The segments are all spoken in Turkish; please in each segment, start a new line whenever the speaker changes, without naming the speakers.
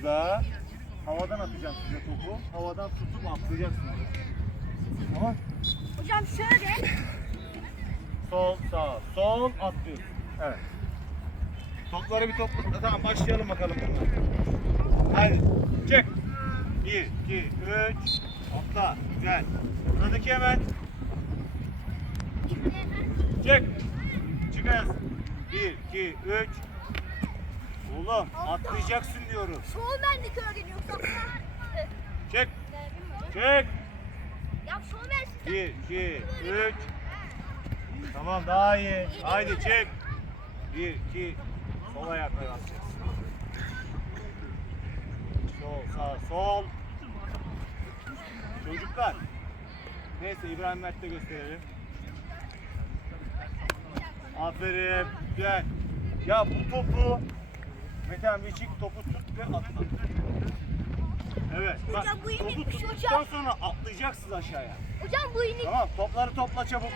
attığınızda havadan atacağım size topu. Havadan tutup atlayacaksınız. Tamam.
Hocam şöyle.
Sol, sağ, sol, atlıyorsun. Evet. Topları bir topla. Tamam başlayalım bakalım. Haydi. Çek. Bir, iki, üç. Atla. Güzel. Sıradaki hemen. Çek. Çık ayaz. Bir, iki, üç. Oğlum atlayacaksın diyorum.
Sol bendik öğreniyoruz.
Çek. Çek.
Ya sol ben
Bir, iki, üç. Tamam daha iyi. Haydi çek. Bir, iki. Sol ayakla basacağız. Sol, sağ, sol. Çocuklar. Neyse İbrahim Mert'te gösterelim. Aferin. Güzel. Ya bu topu Metehan bir çık topu tut ve atla. Evet. Bak,
Hocam bu
topu
yenilmiş
tuttuktan
hocam.
sonra atlayacaksınız aşağıya.
Hocam bu inik.
Tamam topları topla çabuk.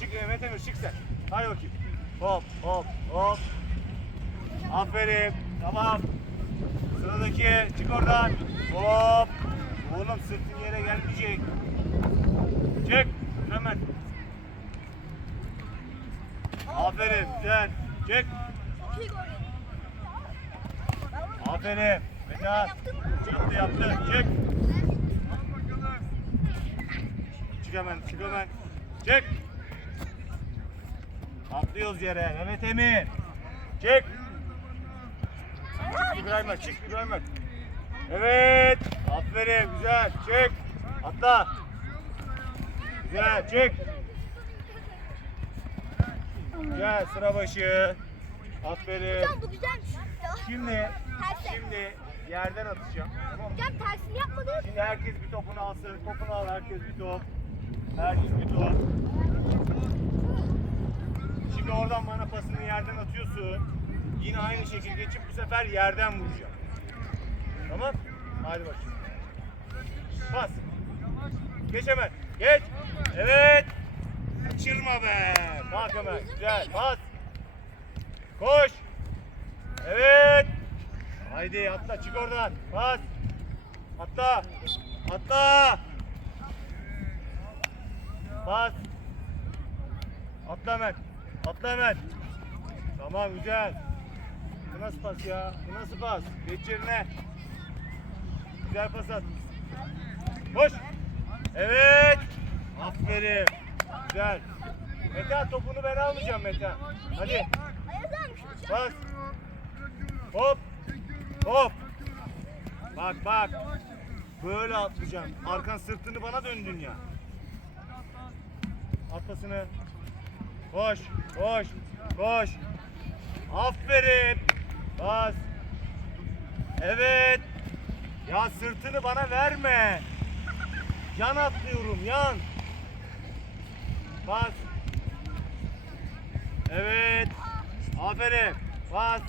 Çık Mehmet Emir çık sen. Hadi bakayım. Hop hop hop. Aferin. Tamam. Sıradaki çık oradan. Hop. Oğlum sırtın yere gelmeyecek. Çık. Hemen. Aferin. Güzel. Çık.
Çok iyi gol.
Aferin. Metehan. Yaptı yaptı. Çık. Çık hemen. Çık hemen. Çık. Atlıyoruz yere. Mehmet Emir. Çık. Çık İbrahim Mert, Çık İbrahim Mert. Evet. Aferin. Güzel. Çık. Atla. Güzel. Çık. Güzel. Sıra başı. Aferin.
Hocam bu güzelmiş.
Şimdi şimdi yerden atacağım. Tamam mı?
Hocam tersini yapmadın.
Şimdi herkes bir topunu alsın. Topunu al herkes bir top. Herkes bir top. Şimdi oradan bana pasını yerden atıyorsun. Yine aynı şekilde geçip bu sefer yerden vuracağım. Tamam? Hadi bakayım. Pas. Geç hemen. Geç. Evet. Kaçırma be. Bak hemen. Güzel. Pas. Koş. Evet. Haydi atla çık oradan. Pas. Atla. Atla. Bas. Atla hemen. Atla hemen. Tamam güzel. Bu nasıl pas ya? Bu nasıl pas? Geç yerine. Güzel pas at. Koş. Evet. Aferin. Güzel. Mete topunu ben almayacağım Mete. Hadi. Bas. Hop. Hop. Bak bak. Böyle atlayacaksın. Arkan sırtını bana döndün ya. Atlasını. Koş. Koş. Koş. Aferin. Bas. Evet. Ya sırtını bana verme. Yan atlıyorum yan. Bas. Evet. Aferin. Bas.